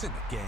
points in the game.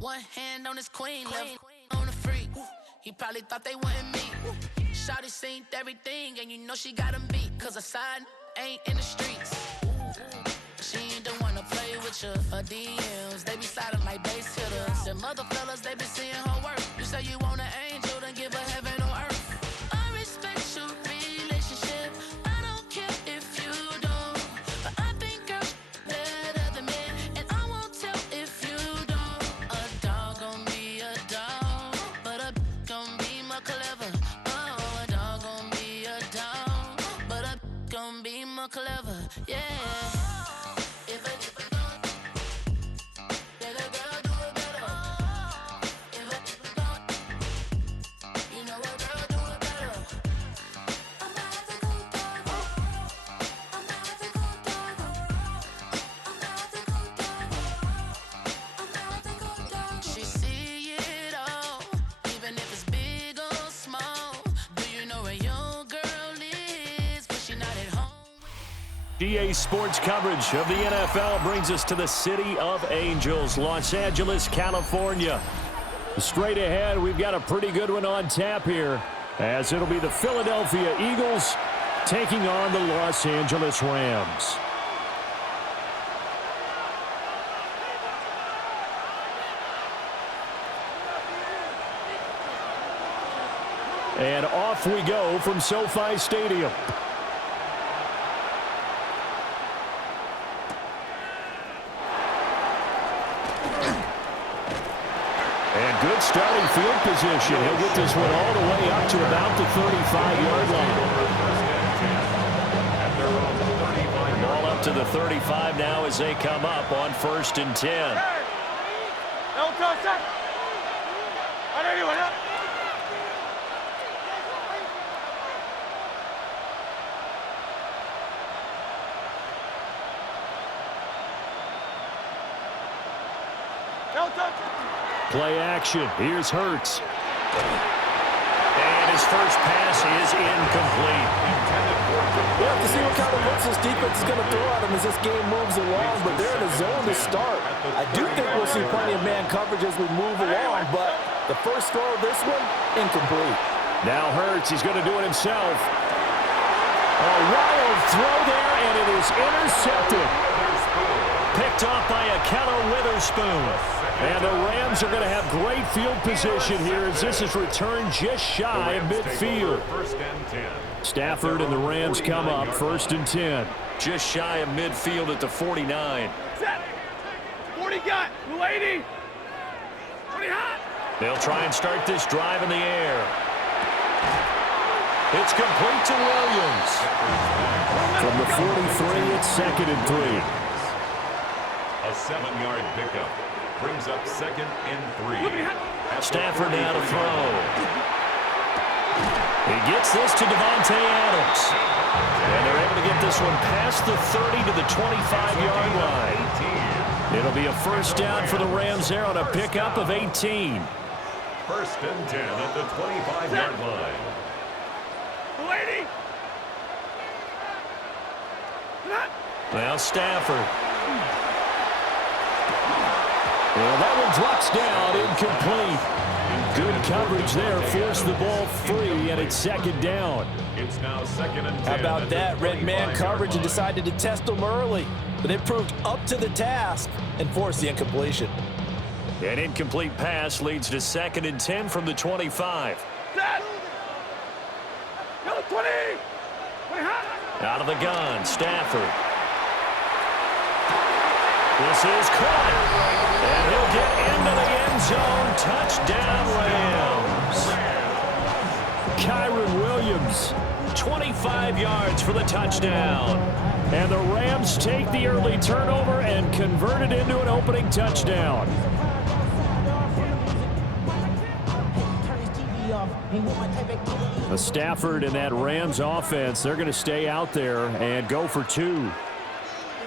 One hand on his queen, left on the freak. He probably thought they wanted me. Shawty seen everything, and you know she got him beat. Cause a side ain't in the streets. She ain't the one to play with you. Her DMs, they be silent like bass hitters. Them other fellas, they be seeing her work. You say you want an angel, then give her heaven on earth. I respect your relationship. I don't care if you don't. But I think girls better than men. And I won't tell if you don't. A dog gon' be a dog, but a gon' be more clever. Oh, a dog gon' be a dog, but a gon' be more clever. Yeah. EA Sports coverage of the NFL brings us to the City of Angels, Los Angeles, California. Straight ahead, we've got a pretty good one on tap here, as it'll be the Philadelphia Eagles taking on the Los Angeles Rams. And off we go from SoFi Stadium. Good starting field position. He'll get this one all the way up to about the 35-yard line. Ball up to the 35 now as they come up on 1st and 10. Play action. Here's Hurts. And his first pass is incomplete. We'll have to see what kind of looks this defense is going to throw at him as this game moves along, but they're in a zone to start. I do think we'll see plenty of man coverage as we move along, but the first throw of this one, incomplete. Now Hurts, he's going to do it himself. A wild throw there, and it is intercepted. Picked off by Akello Witherspoon. And the Rams are going to have great field position here as this is returned just shy of midfield. Stafford and the Rams come up 1st and 10. Just shy of midfield at the 49. 40 got, 280. 20 hot. They'll try and start this drive in the air. It's complete to Williams. From the 43, it's 2nd and 3. A 7-yard pickup brings up 2nd and 3. Stafford now to throw. He gets this to Devontae Adams. And they're able to get this one past the 30 to the 25-yard line. It'll be a first down for the Rams there on a pickup of 18. 1st and 10 at the 25-yard line. 280. Now Stafford. Well, that one drops down, incomplete. Good coverage there, forced the ball free, and it's 2nd down. It's now 2nd and 10. How about that? Red man coverage and decided to test them early, but it proved up to the task and forced the incompletion. An incomplete pass leads to 2nd and 10 from the 25. Go 20. Out of the gun, Stafford. This is caught. And he'll get into the end zone. Touchdown, Rams. 25 yards for the touchdown. And the Rams take the early turnover and convert it into an opening touchdown. Stafford and that Rams offense, they're going to stay out there and go for 2.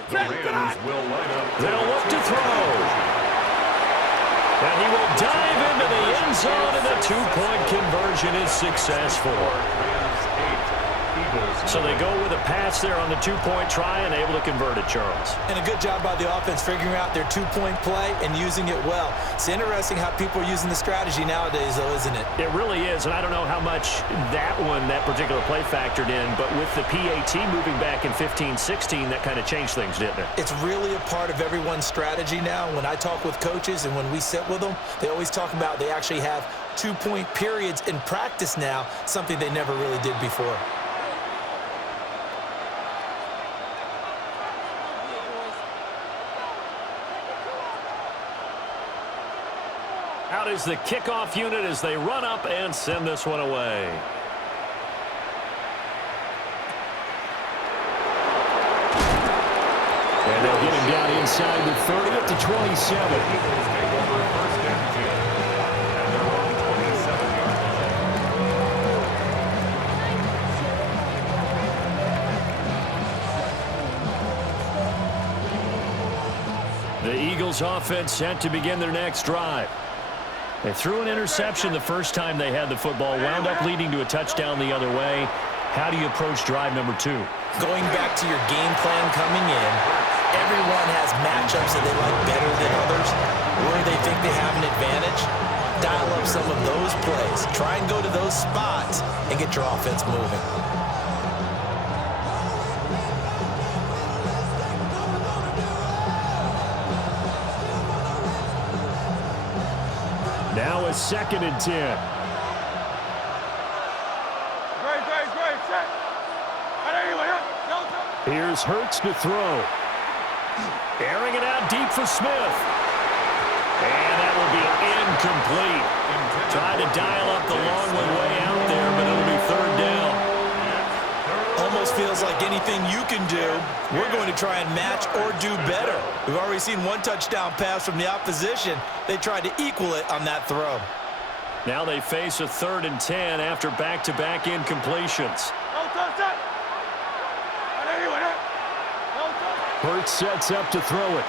The Rams will line up. They'll look to throw. And he will dive into the end zone, and the 2-point conversion is successful. So they go with a pass there on the 2-point try and able to convert it, Charles. And a good job by the offense figuring out their 2-point play and using it well. It's interesting how people are using the strategy nowadays, though, isn't it? It really is, and I don't know how much that particular play factored in, but with the PAT moving back in 15-16, that kind of changed things, didn't it? It's really a part of everyone's strategy now. When I talk with coaches and when we sit with them, they always talk about they actually have 2-point periods in practice now, something they never really did before. Out is the kickoff unit as they run up and send this one away. And they'll get him down inside the 30 up to 27. The Eagles offense set to begin their next drive. They threw an interception the first time they had the football, wound up leading to a touchdown the other way. How do you approach drive number 2? Going back to your game plan coming in, everyone has matchups that they like better than others, where they think they have an advantage. Dial up some of those plays. Try and go to those spots and get your offense moving. Now a 2nd and 10. Great, set. Here's Hurts to throw. Airing it out deep for Smith. And that will be incomplete. Trying to dial up the long way out there, but it'll be 3rd down. Almost feels like anything you can do, we're going to try and match or do better. We've already seen one touchdown pass from the opposition. They tried to equal it on that throw. Now they face a 3rd and 10 after back-to-back incompletions. Hurts sets up to throw it.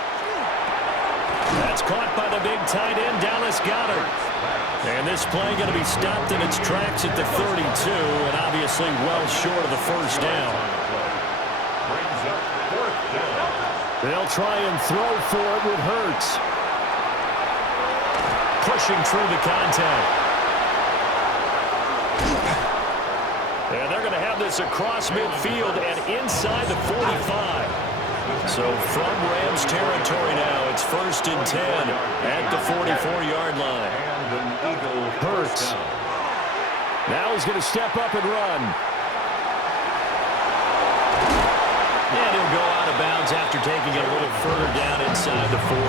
That's caught by the big tight end, Dallas Goedert. And this play going to be stopped in its tracks at the 32, and obviously well short of the 1st down. They'll try and throw for it with Hurts. Pushing through the contact. And they're going to have this across midfield and inside the 45. So from Rams territory now, it's 1st and 10 at the 44-yard line. Hurts. Now he's going to step up and run. And he'll go out of bounds after taking it a little further down inside the 40.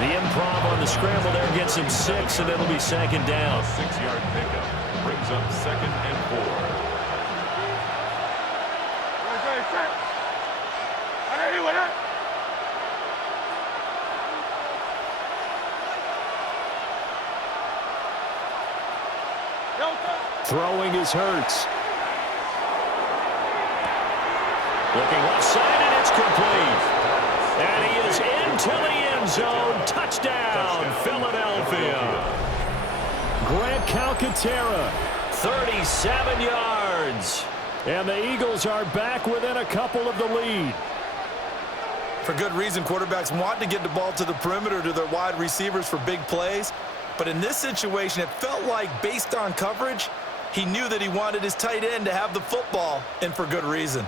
The improv on the scramble there gets him 6, and it'll be 2nd down. 6-yard pickup brings up 2nd and 4. Throwing is Hurts. Looking left side, and it's complete. And he is into the end zone. Touchdown, Philadelphia. Grant Calcaterra, 37 yards. And the Eagles are back within a couple of the lead. For good reason, quarterbacks want to get the ball to the perimeter to their wide receivers for big plays. But in this situation, it felt like, based on coverage, he knew that he wanted his tight end to have the football, and for good reason.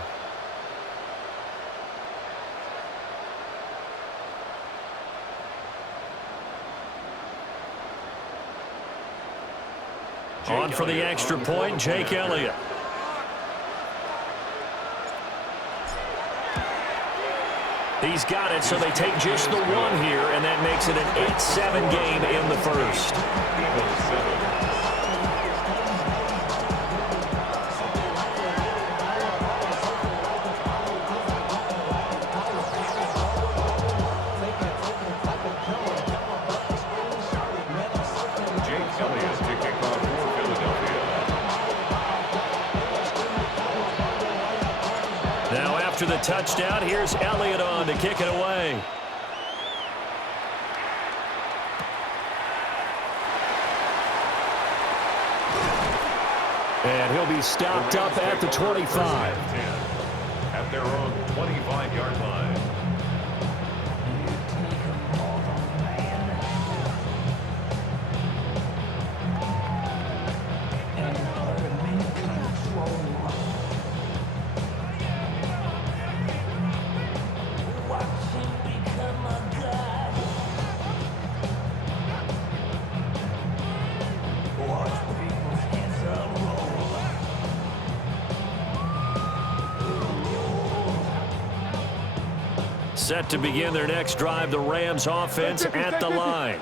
On for the extra point, Jake Elliott. He's got it, so they take just the 1 here, and that makes it an 8-7 game in the 1st. After the touchdown, here's Elliott on to kick it away. And he'll be stopped up at the 25. At their own 25-yard line. Set to begin their next drive, the Rams offense at the line.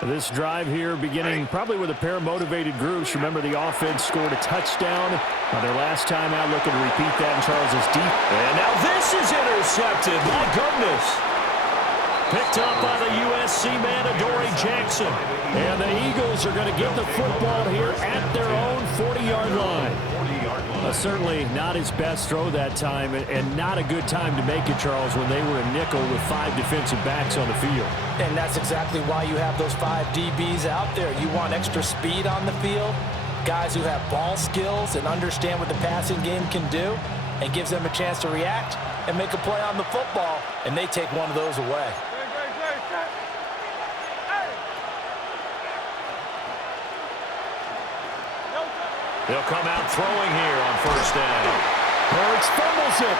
This drive here beginning probably with a pair of motivated groups. Remember, the offense scored a touchdown on their last time out, looking to repeat that in Charles's deep. And now this is intercepted. My goodness. Picked up by the USC man, Adoree Jackson. And the Eagles are going to get the football here at their own 40-yard line. Certainly not his best throw that time, and not a good time to make it, Charles, when they were a nickel with 5 defensive backs on the field. And that's exactly why you have those 5 DBs out there. You want extra speed on the field, guys who have ball skills and understand what the passing game can do, and gives them a chance to react and make a play on the football, and they take one of those away. They'll come out throwing here on first down. Hurts fumbles it.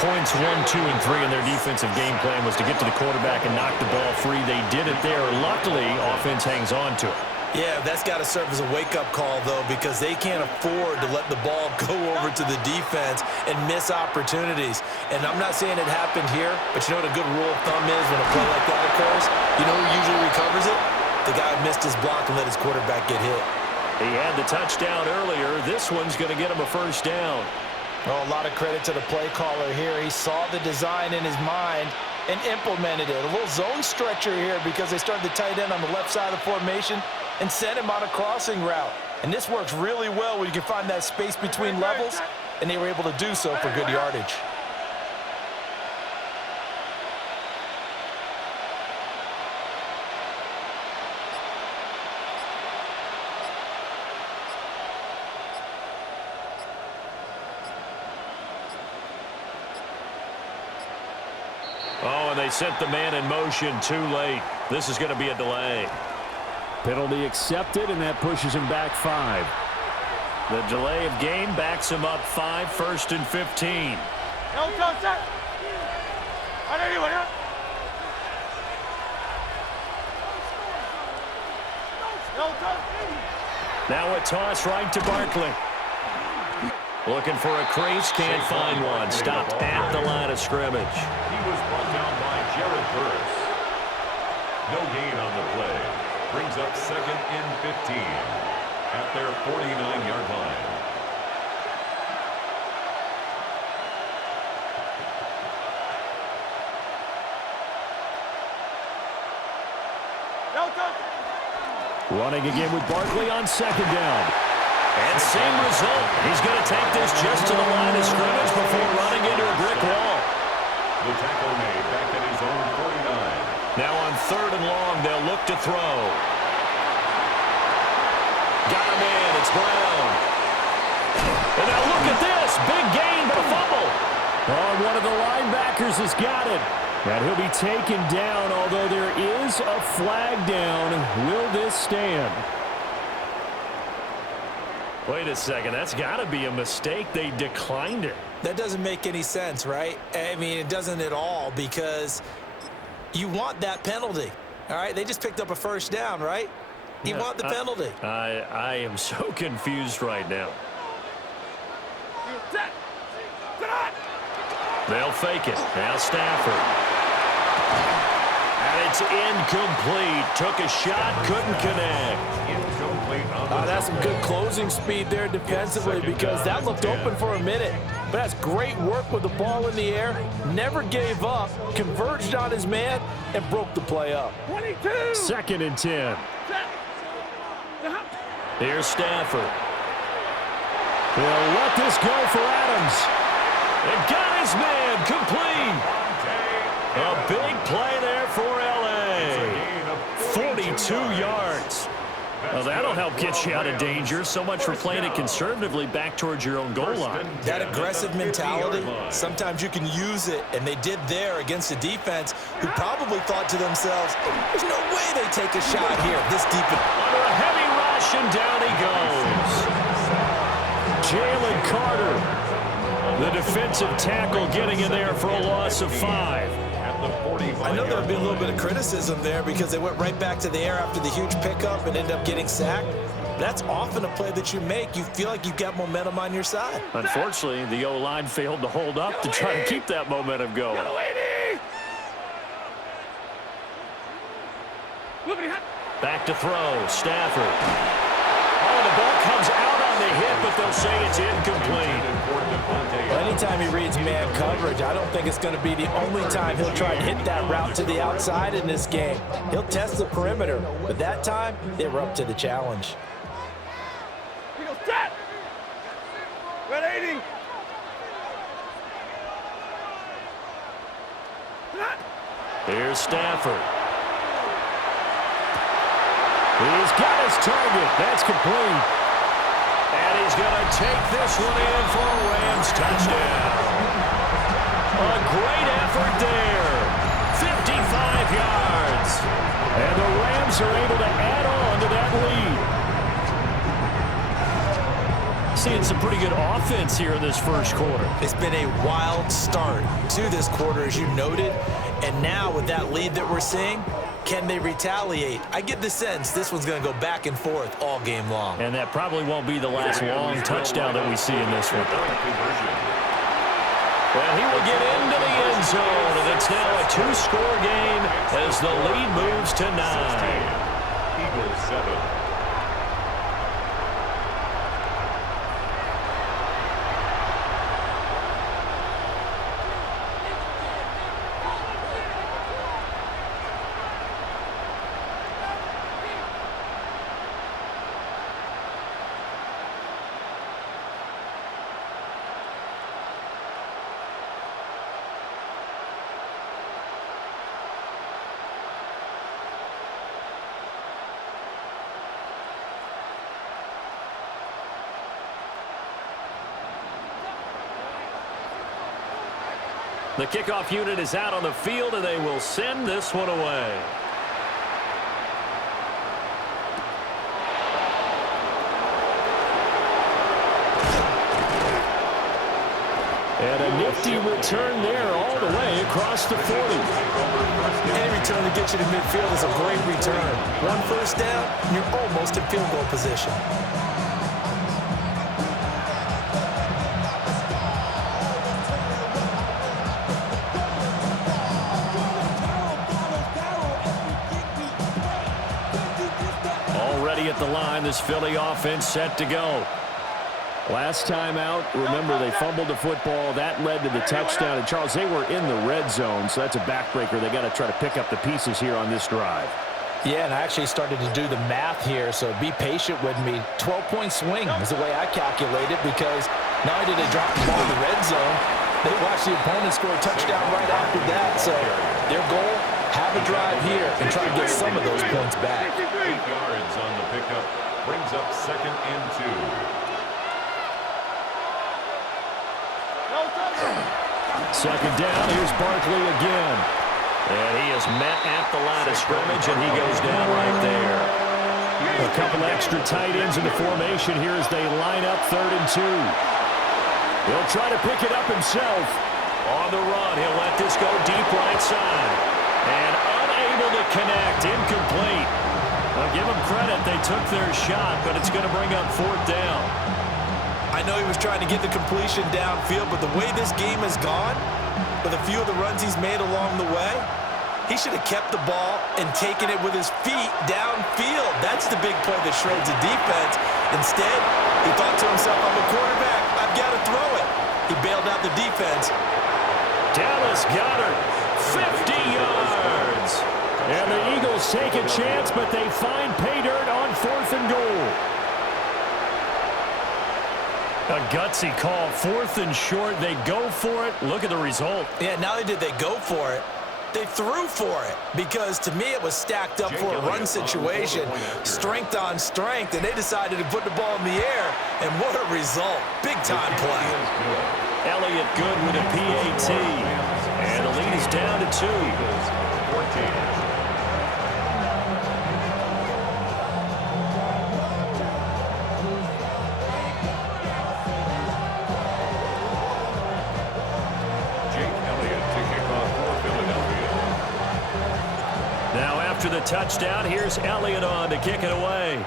Points 1, 2, and 3 in their defensive game plan was to get to the quarterback and knock the ball free. They did it there. Luckily, offense hangs on to it. Yeah, that's got to serve as a wake-up call, though, because they can't afford to let the ball go over to the defense and miss opportunities. And I'm not saying it happened here, but you know what a good rule of thumb is when a play like that occurs? You know who usually recovers it? The guy missed his block and let his quarterback get hit. He had the touchdown earlier. This one's going to get him a first down. Well, a lot of credit to the play caller here. He saw the design in his mind and implemented it. A little zone stretcher here because they started the tight end on the left side of the formation and sent him on a crossing route. And this works really well when you can find that space between levels, and they were able to do so for good yardage. Oh, and they sent the man in motion too late. This is going to be a delay. Penalty accepted, and that pushes him back 5. The delay of game backs him up 5, 1st and 15. Now a toss right to Barkley. Looking for a crease, can't find one. Stopped at the line of scrimmage. He was brought down by Jared Burris. No gain on the play. Brings up 2nd and 15 at their 49-yard line. Running again with Barkley on 2nd down. And same result. He's going to take this just to the line of scrimmage before running into a brick wall. The tackle made back at his own 49. Now on 3rd and long, they'll look to throw. Got him in. It's Brown. And now look at this. Big gain, but a fumble. Oh, one of the linebackers has got it. And he'll be taken down, although there is a flag down. Will this stand? Wait a second. That's got to be a mistake. They declined it. That doesn't make any sense, right? I mean, it doesn't at all, because you want that penalty. All right? They just picked up a first down, right? You want the penalty. I am so confused right now. They'll fake it. Now Stafford. And it's incomplete. Took a shot, couldn't connect. Incomplete on the That's some good closing speed there defensively, because that looked open for a minute. But that's great work with the ball in the air. Never gave up, converged on his man, and broke the play up. 2nd and 10. Here's Stafford. He'll let this go for Adams. And got his man complete. A big play there for L.A. 42 yards. Well, that'll help get you out of danger. So much for playing it conservatively back towards your own goal line. That aggressive mentality, sometimes you can use it, and they did there against a defense who probably thought to themselves, there's no way they take a shot here this deep. Under a heavy rush, and down he goes. Jalen Carter, the defensive tackle, getting in there for a loss of 5. I know there would be a little bit of criticism there because they went right back to the air after the huge pickup and ended up getting sacked. That's often a play that you make. You feel like you've got momentum on your side. Unfortunately, the O-line failed to hold up to try to keep that momentum going. Back to throw, Stafford. Oh, the ball comes out on the hit, but they'll say it's incomplete. Well, anytime he reads man coverage, I don't think it's going to be the only time he'll try and hit that route to the outside in this game. He'll test the perimeter, but that time, they were up to the challenge. He goes, set! Red 80! Here's Stafford. He's got his target. That's complete. And he's going to take this one in for a Rams touchdown. A great effort there. 55 yards. And the Rams are able to add on to that lead. Seeing some pretty good offense here in this first quarter. It's been a wild start to this quarter, as you noted. And now with that lead that we're seeing, can they retaliate? I get the sense this one's going to go back and forth all game long. And that probably won't be the last long touchdown that we see in this one. Well, he will get into the end zone, and it's now a 2-score game as the lead moves to 9. Eagles 7. The kickoff unit is out on the field, and they will send this one away. And a nifty return there all the way across the 40. Any return to get you to midfield is a great return. One first down, you're almost in field goal position. Already at the line, this Philly offense set to go. Last time out, remember, they fumbled the football. That led to the touchdown. And, Charles, they were in the red zone, so that's a backbreaker. They got to try to pick up the pieces here on this drive. Yeah, and I actually started to do the math here, so be patient with me. 12-point swing is the way I calculate it, because not only did they drop the ball in the red zone, they watched the opponent score a touchdown right after that. So their goal, have a drive here and try to get some of those points back. 8 yards on the pickup brings up 2nd and 2. Second down, here's Barkley again. And he is met at the line of scrimmage, and he goes down right there. A couple extra tight ends in the formation here as they line up 3rd and 2. He'll try to pick it up himself. On the run, he'll let this go deep right side. And unable to connect, incomplete. I'll give them credit, they took their shot, but it's going to bring up 4th down. I know he was trying to get the completion downfield, but the way this game has gone, with a few of the runs he's made along the way, he should have kept the ball and taken it with his feet downfield. That's the big play that shreds the defense. Instead, he thought to himself, I'm a quarterback, I've got to throw it. He bailed out the defense. Dallas Goedert, 50 yards. And the Eagles take a chance, but they find pay dirt on 4th and goal. A gutsy call, 4th and short. They go for it. Look at the result. Yeah, not only did they go for it, they threw for it, because to me it was stacked up for a run situation, strength on strength, and they decided to put the ball in the air, and what a result. Big-time play. Elliott good with a PAT, and the lead is down to 2. Now after the touchdown, here's Elliott on to kick it away.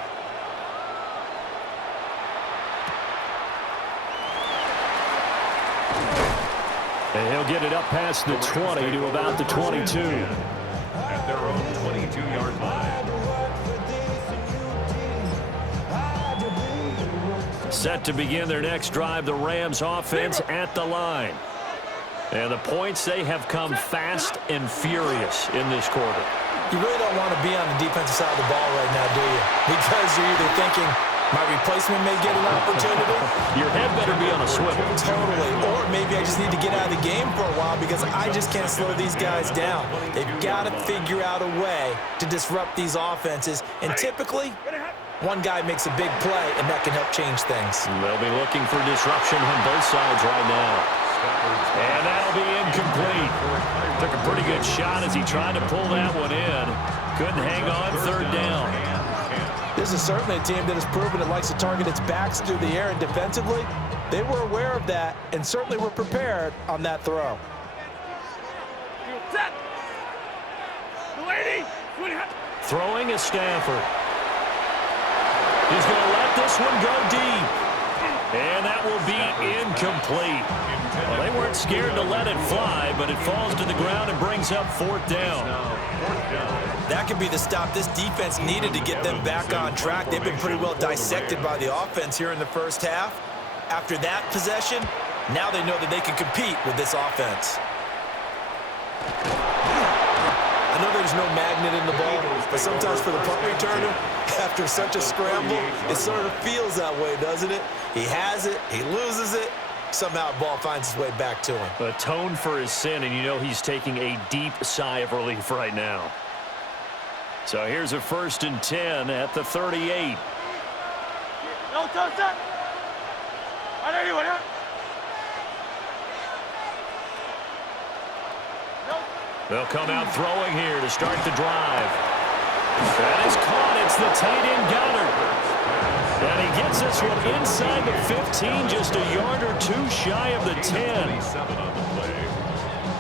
And he'll get it up past the 20 to about the 22. At their own 22-yard line. Set to begin their next drive, the Rams offense at the line. And the points, they have come fast and furious in this quarter. You really don't want to be on the defensive side of the ball right now, do you? Because you're either thinking, my replacement may get an opportunity. Your head better be on a swivel. Totally. Or maybe I just need to get out of the game for a while because I just can't slow these guys down. They've got to figure out a way to disrupt these offenses. And typically, one guy makes a big play, and that can help change things. They'll be looking for disruption on both sides right now. And that'll be incomplete. Took a pretty good shot as he tried to pull that one in. Couldn't hang on, 3rd down. This is certainly a team that has proven it likes to target its backs through the air, and defensively, they were aware of that and certainly were prepared on that throw. Throwing is Stafford. He's going to let this one go deep. And that will be incomplete. Well, they weren't scared to let it fly, but it falls to the ground and brings up 4th down. That could be the stop this defense needed to get them back on track. They've been pretty well dissected by the offense here in the first half. After that possession, now they know that they can compete with this offense. I know there's no magnet in the ball, but sometimes for the punt returner, after such a scramble, it sort of feels that way, doesn't it? He has it, he loses it, somehow the ball finds its way back to him. Atone for his sin, and you know he's taking a deep sigh of relief right now. So here's a 1st and 10 at the 38. No touchdown. They'll come out throwing here to start the drive. That is caught. It's the tight end Goddard. And he gets this one inside the 15, just a yard or 2 shy of the 10. 27 on the play.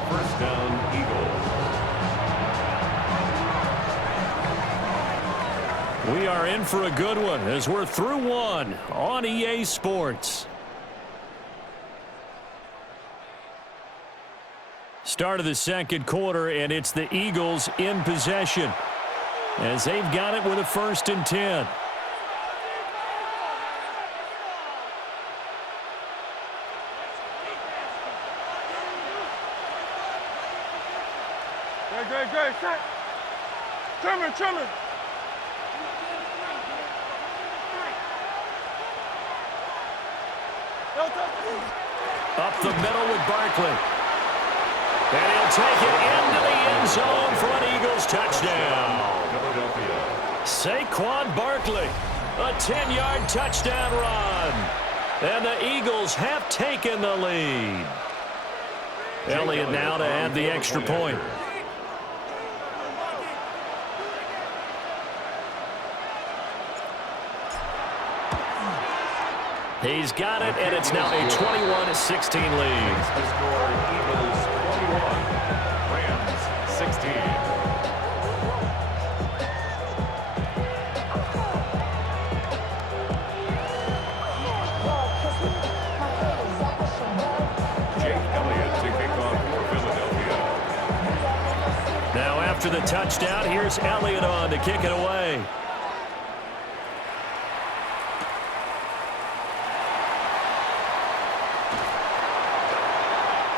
1st down, Eagles. We are in for a good one as we're through one on EA Sports. Start of the second quarter, and it's the Eagles in possession as they've got it with a 1st and 10. Great, set. Trimmer. Up the middle with Barkley. And he'll take it into the end zone for an Eagles touchdown. Saquon Barkley, a 10-yard touchdown run. And the Eagles have taken the lead. Elliott now to add the extra point. He's got it, and it's now a 21-16 lead. The score, Eagles 21, Rams 16. Jake Elliott to kick off for Philadelphia. Now after the touchdown, here's Elliott on to kick it away.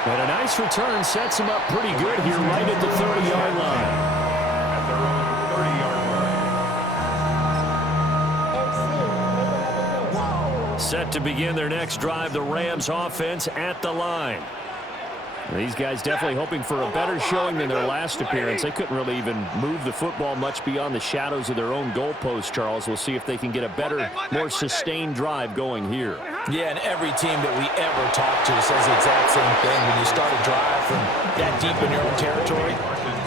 And a nice return sets him up pretty good here right at the 30-yard line. At their own 30-yard Set to begin their next drive, the Rams offense at the line. These guys definitely hoping for a better showing than their last appearance. They couldn't really even move the football much beyond the shadows of their own goalpost, Charles. We'll see if they can get a better, more sustained drive going here. Yeah, and every team that we ever talk to says the exact same thing. When you start a drive from that deep in your own territory,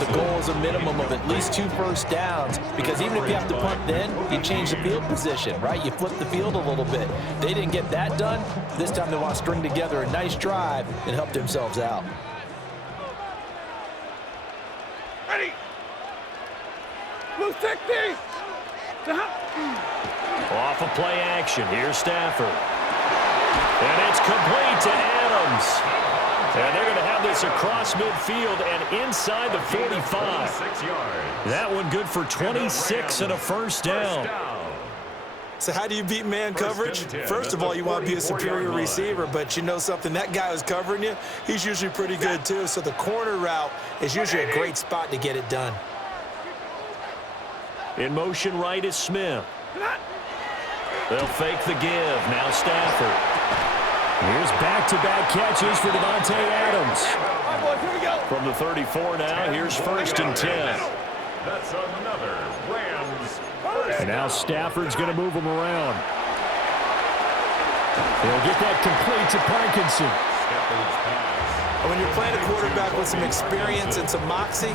the goal is a minimum of at least 2 first downs, because even if you have to punt then, you change the field position, right? You flip the field a little bit. They didn't get that done. This time they want to string together a nice drive and help themselves out. Ready. Blue 60. Off of play action. Here's Stafford. And it's complete to Adams. And they're going to have this across midfield and inside the 45. That one good for 26 and a first down. So how do you beat man coverage? First of all, you want to be a superior receiver, but you know something, that guy who's covering you, he's usually pretty good too. So the corner route is usually a great spot to get it done. In motion right is Smith. They'll fake the give. Now Stafford. Here's back-to-back catches for Devontae Adams. From the 34 now, here's 1st and 10. That's another Rams first. And now Stafford's going to move him around. They'll get that complete to Parkinson. And when you're playing a quarterback with some experience and some moxie,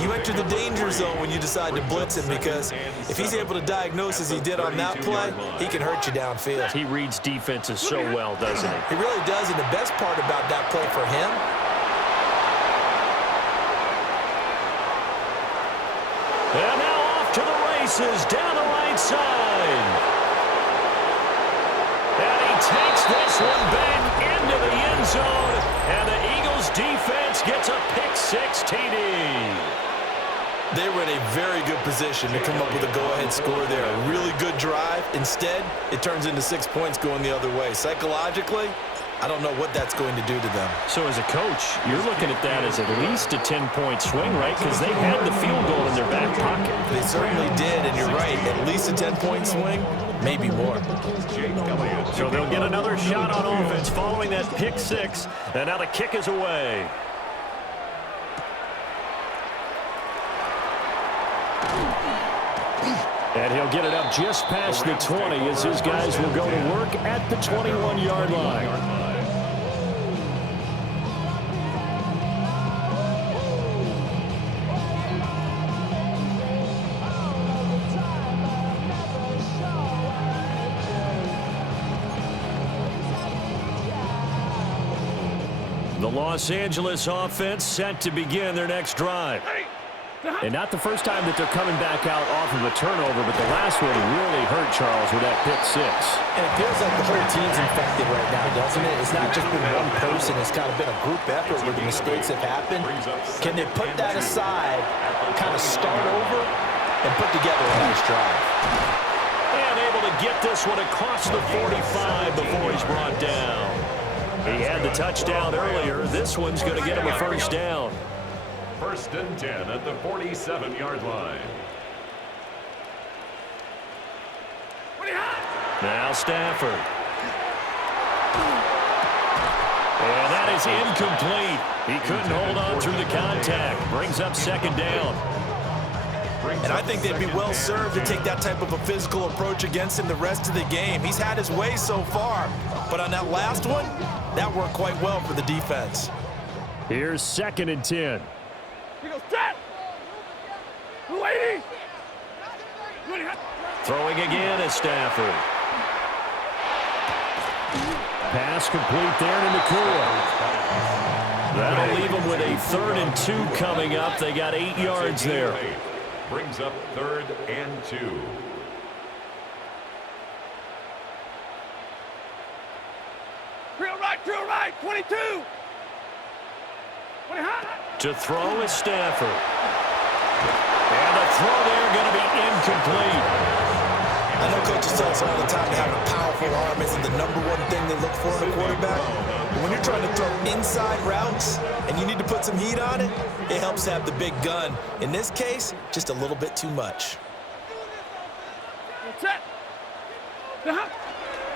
you enter the danger zone when you decide to blitz him, because if he's able to diagnose as he did on that play, he can hurt you downfield. He reads defenses so well, doesn't he? He really does, and the best part about that play for him, and now off to the races down the right side. And he takes this one back into the end zone, and the Eagles defense gets a pick-6 TD. they were in a very good position to come up with a go-ahead score there. A really good drive. Instead, it turns into 6 points going the other way. Psychologically, I don't know what that's going to do to them. So as a coach, you're looking at that as at least a 10-point swing, right? Because they had the field goal in their back pocket. They certainly did, and you're right. At least a 10-point swing, maybe more. So they'll get another shot on offense following that pick six, and now the kick is away. And he'll get it up just past the 20 as his guys will go to work at the 21-yard line. The Los Angeles offense set to begin their next drive. And not the first time that they're coming back out off of a turnover, but the last one really hurt Charles with that pick six. And it feels like the whole team's infected right now, doesn't it? It's not just been one person. It's kind of been a group effort where the mistakes have happened. Can they put that aside, kind of start over, and put together a nice drive? And able to get this one across the 45 before he's brought down. He had the touchdown earlier. This one's going to get him a first down. 1st and 10 at the 47-yard line. Now Stafford. And that is incomplete. He couldn't hold on through the contact. Brings up 2nd down. And I think they'd be well served to take that type of a physical approach against him the rest of the game. He's had his way so far, but on that last one, that worked quite well for the defense. Here's 2nd and 10. Throwing again is Stafford. Pass complete there to Nakua. That'll leave them with a 3rd and 2 coming up. They got 8 yards there. Brings up 3rd and 2. Drill right, 22. To throw is Stafford. And the throw there going to be incomplete. I know coaches tell us all the time to have a powerful arm isn't the #1 thing they look for in a quarterback. But when you're trying to throw inside routes and you need to put some heat on it, it helps to have the big gun. In this case, just a little bit too much.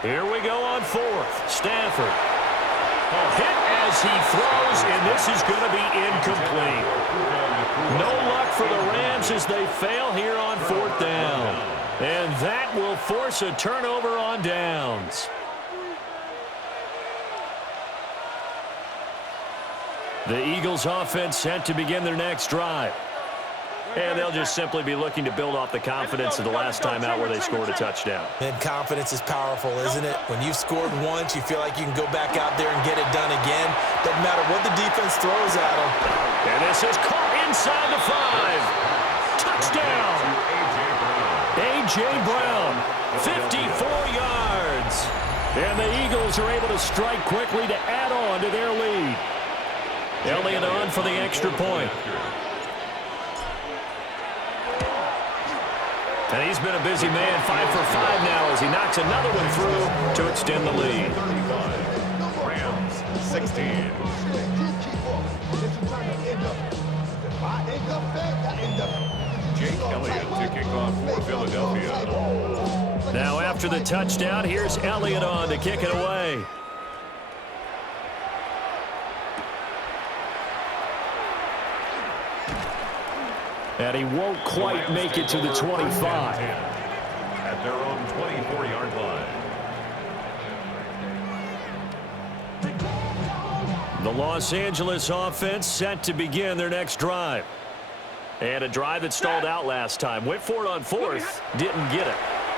Here we go on fourth. Stafford. A hit as he throws, and this is going to be incomplete. No luck for the Rams as they fail here on fourth down. And that will force a turnover on downs. The Eagles offense set to begin their next drive. And they'll just simply be looking to build off the confidence of the last time out where they scored a touchdown. And confidence is powerful, isn't it? When you've scored once, you feel like you can go back out there and get it done again. Doesn't matter what the defense throws at them. And this is caught inside the 5. Touchdown. A.J. Brown, 54 yards. And the Eagles are able to strike quickly to add on to their lead. Elliott on for the extra point. And he's been a busy man, 5 for 5 now as he knocks another one through to extend the lead. Rams 16. Jake Elliott to kick off for Philadelphia. Now after the touchdown, here's Elliott on to kick it away. And he won't quite make it to the 25. At their own 24-yard line. The Los Angeles offense set to begin their next drive. And a drive that stalled out last time. Went for it on fourth, didn't get it.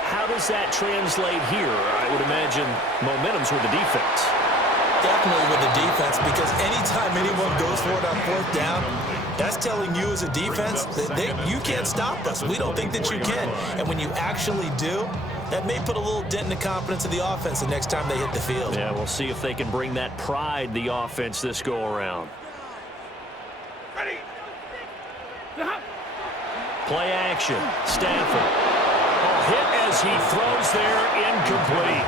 How does that translate here? I would imagine momentum's with the defense. Definitely with the defense, because anytime anyone goes for it on fourth down, that's telling you as a defense that you can't stop us. We don't think that you can. And when you actually do, that may put a little dent in the confidence of the offense the next time they hit the field. Yeah, we'll see if they can bring that pride, the offense, this go-around. Ready. Play action. Stafford. A hit as he throws there, incomplete.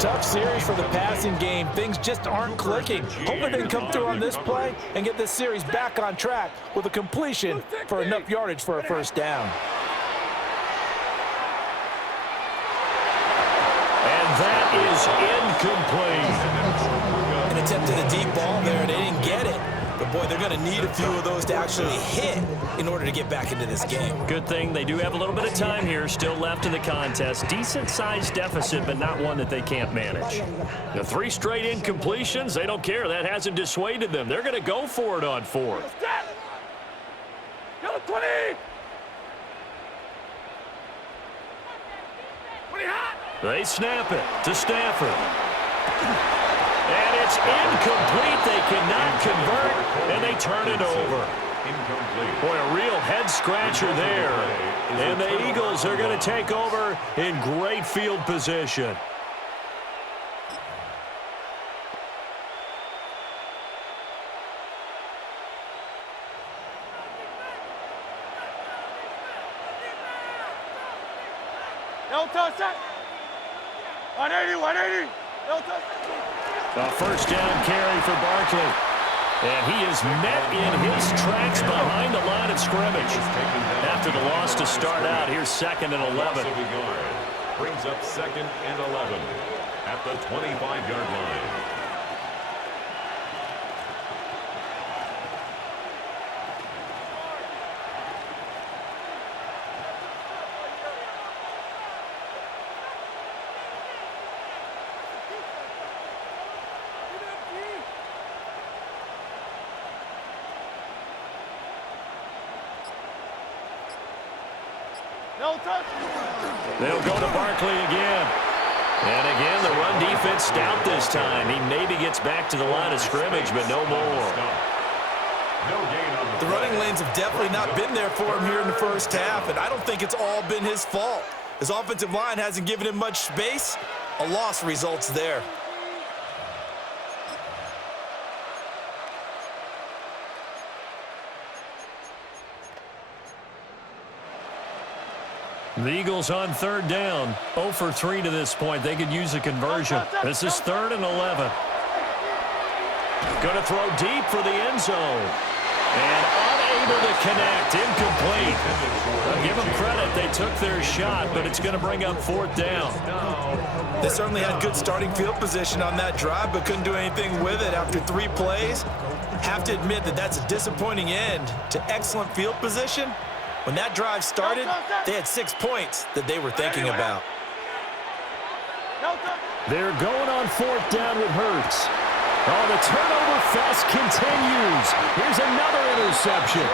Tough series for the passing game. Things just aren't clicking. Hopefully they can come through on this play and get this series back on track with a completion for enough yardage for a first down. And that is incomplete. An attempt at a deep ball there, and they didn't get it. But, boy, they're going to need a few of those to actually hit in order to get back into this game. Good thing they do have a little bit of time here still left in the contest. Decent-sized deficit, but not one that they can't manage. The 3 straight incompletions, they don't care. That hasn't dissuaded them. They're going to go for it on fourth. Yellow 20. 20 hot. They snap it to Stafford. And it's incomplete. They cannot convert, and they turn it over. Boy, a real head-scratcher there. And the Eagles are going to take over in great field position. No touch that. 180, 180. No touch. A first down carry for Barkley. And he is met in his tracks behind the line of scrimmage. After the loss to start out, here's 2nd and 11. Brings up 2nd and 11 at the 25-yard line. No touch. They'll go to Barkley again. And again, the run defense stout this time. He maybe gets back to the line of scrimmage, but no more. The running lanes have definitely not been there for him here in the first half, and I don't think it's all been his fault. His offensive line hasn't given him much space. A loss results there. The Eagles on 3rd down. 0 for 3 to this point. They could use a conversion. This is 3rd and 11. Going to throw deep for the end zone. And unable to connect. Incomplete. I'll give them credit. They took their shot, but it's going to bring up 4th down. They certainly had good starting field position on that drive, but couldn't do anything with it after 3 plays. Have to admit that that's a disappointing end to excellent field position. When that drive started, they had 6 points that they were thinking about. They're going on 4th down with Hurts. Oh, the turnover fest continues. Here's another interception.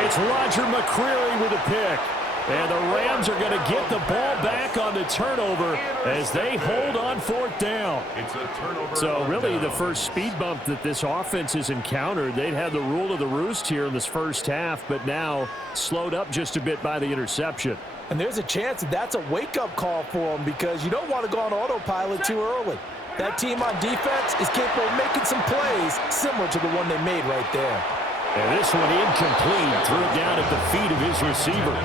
It's Roger McCreary with a pick. And the Rams are going to get the ball back on the turnover as they hold on 4th down. It's a turnover. So really the first speed bump that this offense has encountered, they'd had the rule of the roost here in this first half, but now slowed up just a bit by the interception. And there's a chance that that's a wake-up call for them because you don't want to go on autopilot too early. That team on defense is capable of making some plays similar to the one they made right there. And this one incomplete, threw it down at the feet of his receiver.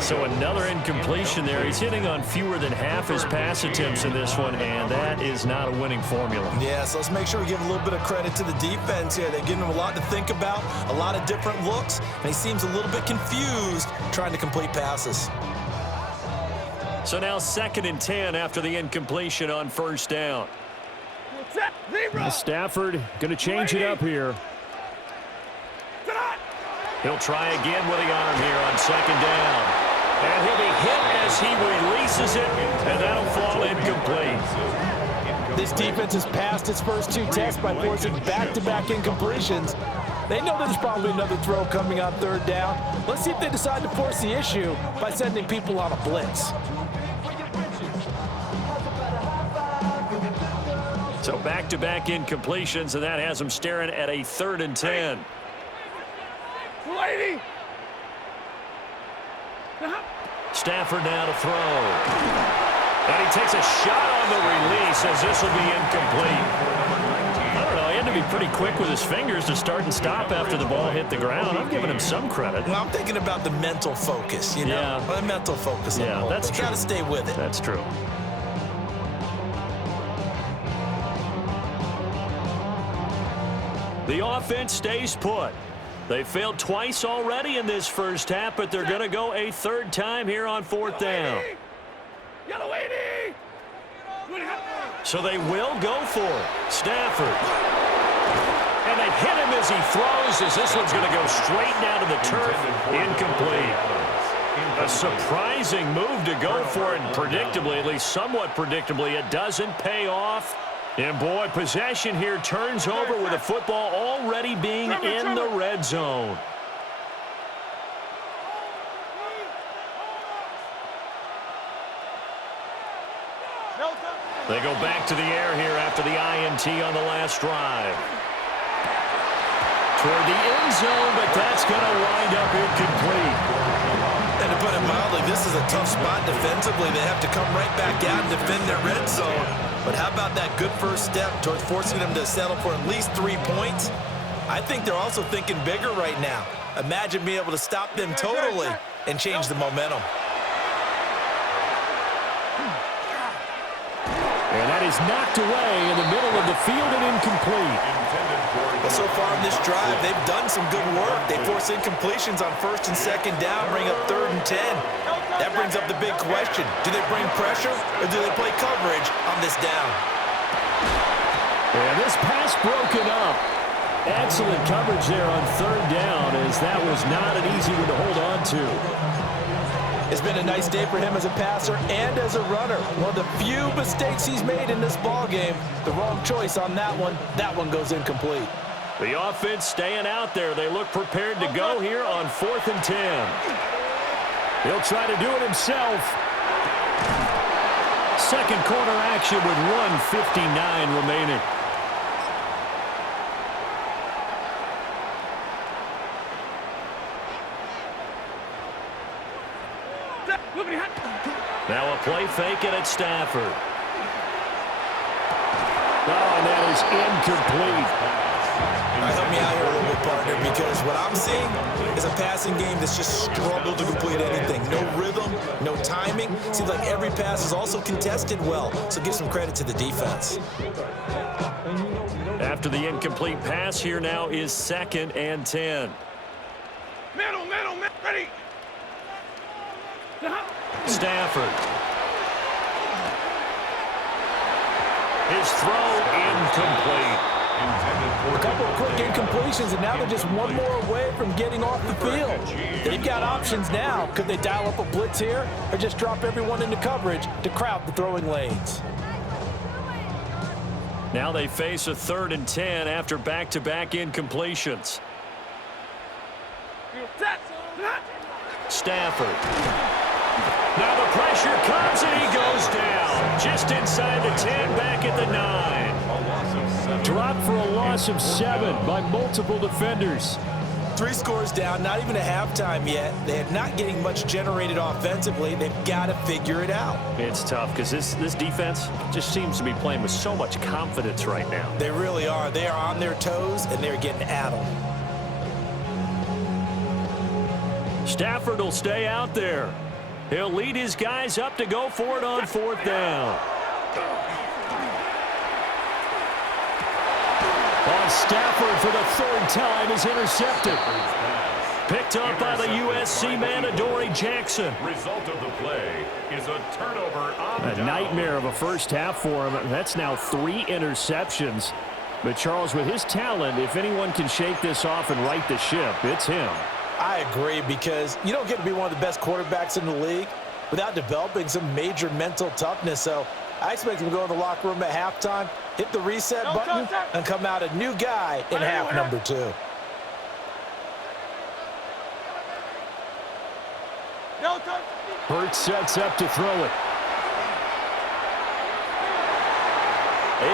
So another incompletion there. He's hitting on fewer than half his pass attempts in this one, and that is not a winning formula. Yeah, so let's make sure we give a little bit of credit to the defense here. They're giving him a lot to think about, a lot of different looks, and he seems a little bit confused trying to complete passes. So now 2nd and 10 after the incompletion on 1st down. Stafford going to change it up here. He'll try again with the arm here on 2nd down. And he'll be hit as he releases it, and that'll fall incomplete. This defense has passed its first 2 tests by forcing back-to-back incompletions. They know there's probably another throw coming on 3rd down. Let's see if they decide to force the issue by sending people on a blitz. So back-to-back incompletions, and that has them staring at a 3rd and 10. Lady. Stafford now to throw. And he takes a shot on the release as this will be incomplete. I don't know, he had to be pretty quick with his fingers to start and stop after the ball hit the ground. I'm giving him some credit. Well, I'm thinking about the mental focus, you know? Yeah. The mental focus. Yeah, that's true. Got to stay with it. That's true. The offense stays put. They failed twice already in this first half, but they're going to go a 3rd time here on 4th down. Yellow 80. So they will go for it. Stafford. And they hit him as he throws, as this one's going to go straight down to the turf. Incomplete. A surprising move to go for it, and predictably, at least somewhat predictably, it doesn't pay off. And boy, possession here turns over with the football already being in the red zone. They go back to the air here after the INT on the last drive. Toward the end zone, but that's going to wind up incomplete. And to put it mildly, this is a tough spot defensively. They have to come right back out and defend their red zone. But how about that good first step towards forcing them to settle for at least 3 points? I think they're also thinking bigger right now. Imagine being able to stop them totally and change the momentum. And that is knocked away in the middle of the field and incomplete. Well, so far in this drive, they've done some good work. They force incompletions on 1st and 2nd down, bring up 3rd and 10. That brings up the big question. Do they bring pressure or do they play coverage on this down? And this pass broken up. Excellent coverage there on 3rd down, as that was not an easy one to hold on to. It's been a nice day for him as a passer and as a runner. One of the few mistakes he's made in this ball game. The wrong choice on that one. That one goes incomplete. The offense staying out there. They look prepared to go here on 4th and 10. He'll try to do it himself. Second quarter action with 1:59 remaining. Now a play fake, and it's Stafford. Oh, and that is incomplete. Help me out here a little bit, partner, because what I'm seeing is a passing game that's just struggled to complete anything. No rhythm, no timing. Seems like every pass is also contested well, so give some credit to the defense. After the incomplete pass, here now is 2nd and 10. Middle, ready. Stafford. His throw incomplete. A couple of quick incompletions, and now they're just one more away from getting off the field. They've got options now. Could they dial up a blitz here or just drop everyone into coverage to crowd the throwing lanes? Now they face a 3rd and 10 after back-to-back incompletions. Stafford. Now the pressure comes and he goes down. Just inside the 10, back at the 9. Dropped for a loss of 7 by multiple defenders. 3 scores down, not even a halftime yet. They're not getting much generated offensively. They've got to figure it out. It's tough because this defense just seems to be playing with so much confidence right now. They really are. They are on their toes, and they're getting at them. Stafford will stay out there. He'll lead his guys up to go for it on 4th down. On Stafford for the 3rd time is intercepted. Picked up by the USC man, Adoree Jackson. Result of the play is a turnover on A down. nightmare of a first half for him. That's now 3 interceptions. But Charles, with his talent, if anyone can shake this off and right the ship, it's him. I agree, because you don't get to be one of the best quarterbacks in the league without developing some major mental toughness. So I expect him to go in the locker room at halftime, hit the reset button, and come out a new guy in half number 2. Hurts sets up to throw it.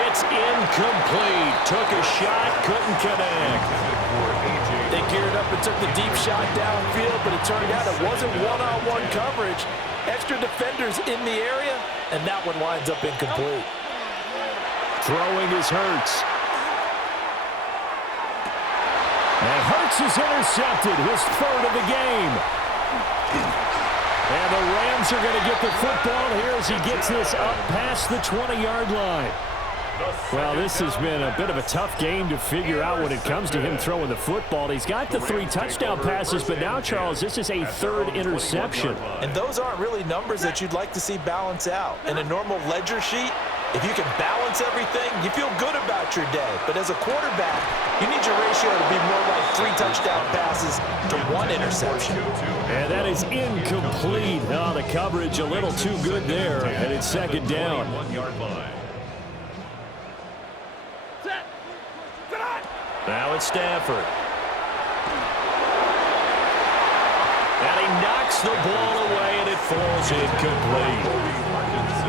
It's incomplete. Took a shot, couldn't connect. They geared up and took the deep shot downfield, but it turned out it wasn't one-on-one coverage. Extra defenders in the area, and that one winds up incomplete. Throwing is Hurts. And Hurts is intercepted, his 3rd of the game. And the Rams are going to get the football here as he gets this up past the 20-yard line. Well, this has been a bit of a tough game to figure out when it comes to him throwing the football. He's got the 3 touchdown passes, but now, Charles, this is a 3rd interception. And those aren't really numbers that you'd like to see balance out. In a normal ledger sheet, if you can balance everything, you feel good about your day. But as a quarterback, you need your ratio to be more like 3 touchdown passes to 1 interception. And that is incomplete. Oh, the coverage a little too good there, and it's 2nd down. 1-yard line. Now it's Stafford. And he knocks the ball away, and it falls incomplete.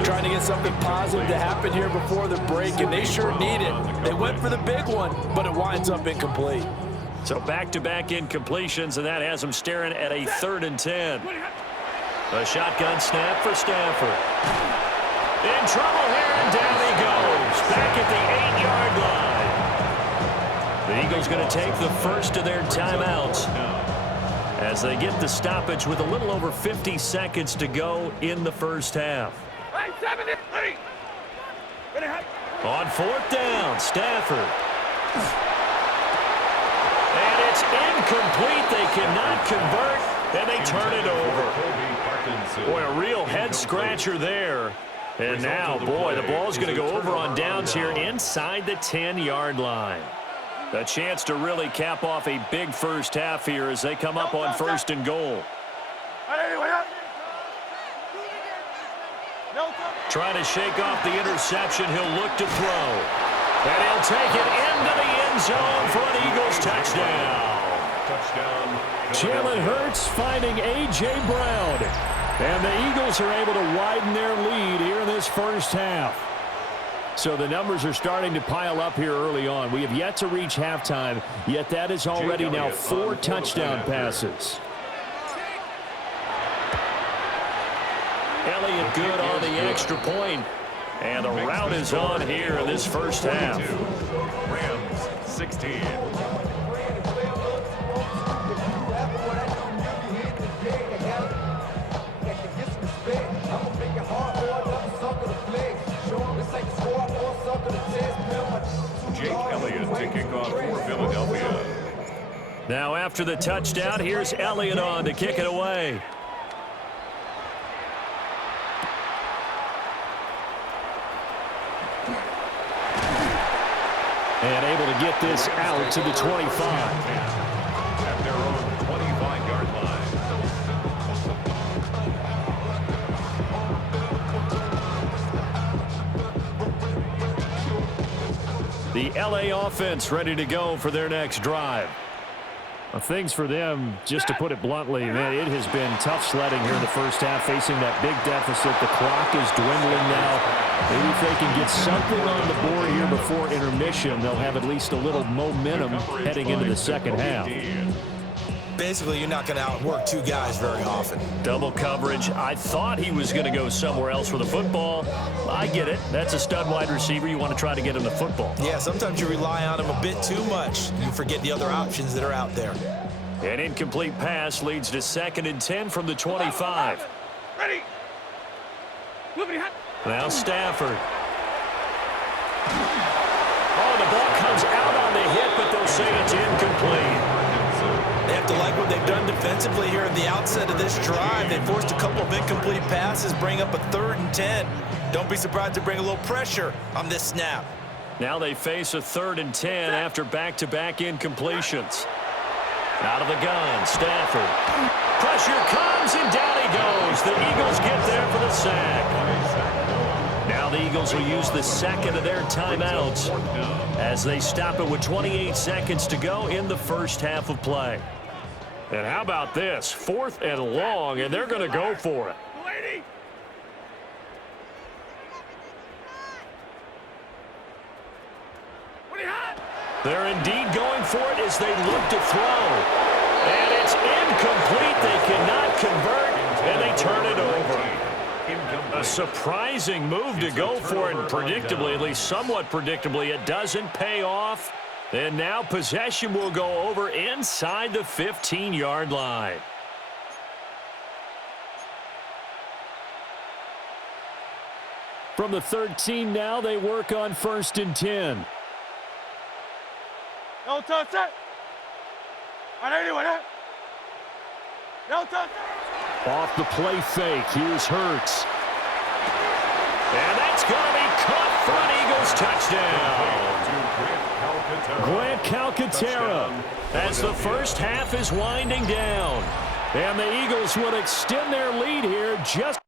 Trying to get something positive to happen here before the break, and they sure need it. They went for the big one, but it winds up incomplete. So back-to-back incompletions, and that has them staring at a 3rd and 10. A shotgun snap for Stafford. In trouble here, and down he goes. Back at the 8-yard line. The Eagles going to take the first of their timeouts as they get the stoppage with a little over 50 seconds to go in the first half. On 4th down, Stafford. And it's incomplete. They cannot convert, and they turn it over. Boy, a real head-scratcher there. And now, boy, the ball's going to go over on downs here inside the 10-yard line. A chance to really cap off a big first half here as they come up on 1st and goal. Trying to shake off the interception. He'll look to throw. And he'll take it into the end zone for an Eagles touchdown. Jalen Hurts finding A.J. Brown. And the Eagles are able to widen their lead here in this first half. So the numbers are starting to pile up here early on. We have yet to reach halftime, yet that is already now 4 touchdown passes. Elliott good on the extra point. And the route is on here in this first half. Rams 16. Elliott to kick off for Philadelphia. Now after the touchdown, here's Elliott on to kick it away. to get this out to the 25. At their own 25-yard line. The LA offense ready to go for their next drive. Well, things for them, just to put it bluntly, man, it has been tough sledding here in the first half, facing that big deficit. The clock is dwindling now. Maybe if they can get something on the board here before intermission, they'll have at least a little momentum heading into the second half. Basically, you're not going to outwork two guys very often. Double coverage. I thought he was going to go somewhere else for the football. I get it. That's a stud wide receiver. You want to try to get him the football. Yeah, sometimes you rely on him a bit too much. You forget the other options that are out there. An incomplete pass leads to 2nd and 10 from the 25. Ready. Now Stafford. Oh, the ball comes out on the hit, but they'll say it's incomplete. They have to like what they've done defensively here at the outset of this drive. They forced a couple of incomplete passes, bring up a 3rd and 10. Don't be surprised to bring a little pressure on this snap. Now they face a 3rd and 10 after back-to-back incompletions. Out of the gun, Stafford. Pressure comes, and down he goes. The Eagles get there for the sack. Now the Eagles will use the second of their timeouts as they stop it with 28 seconds to go in the first half of play. And how about this? 4th and long, and they're going to go for it. They're indeed going for it as they look to throw. And it's incomplete. They cannot convert, and they turn it over. A surprising move to go for it, and predictably, at least somewhat predictably, it doesn't pay off. And now possession will go over inside the 15-yard line. From the 13 now, they work on 1st and 10. No touch it. No touch. Off the play fake, here's Hurts. And that's going to be caught for an Eagles touchdown. Grant Calcaterra as the first half is winding down. And the Eagles will extend their lead here just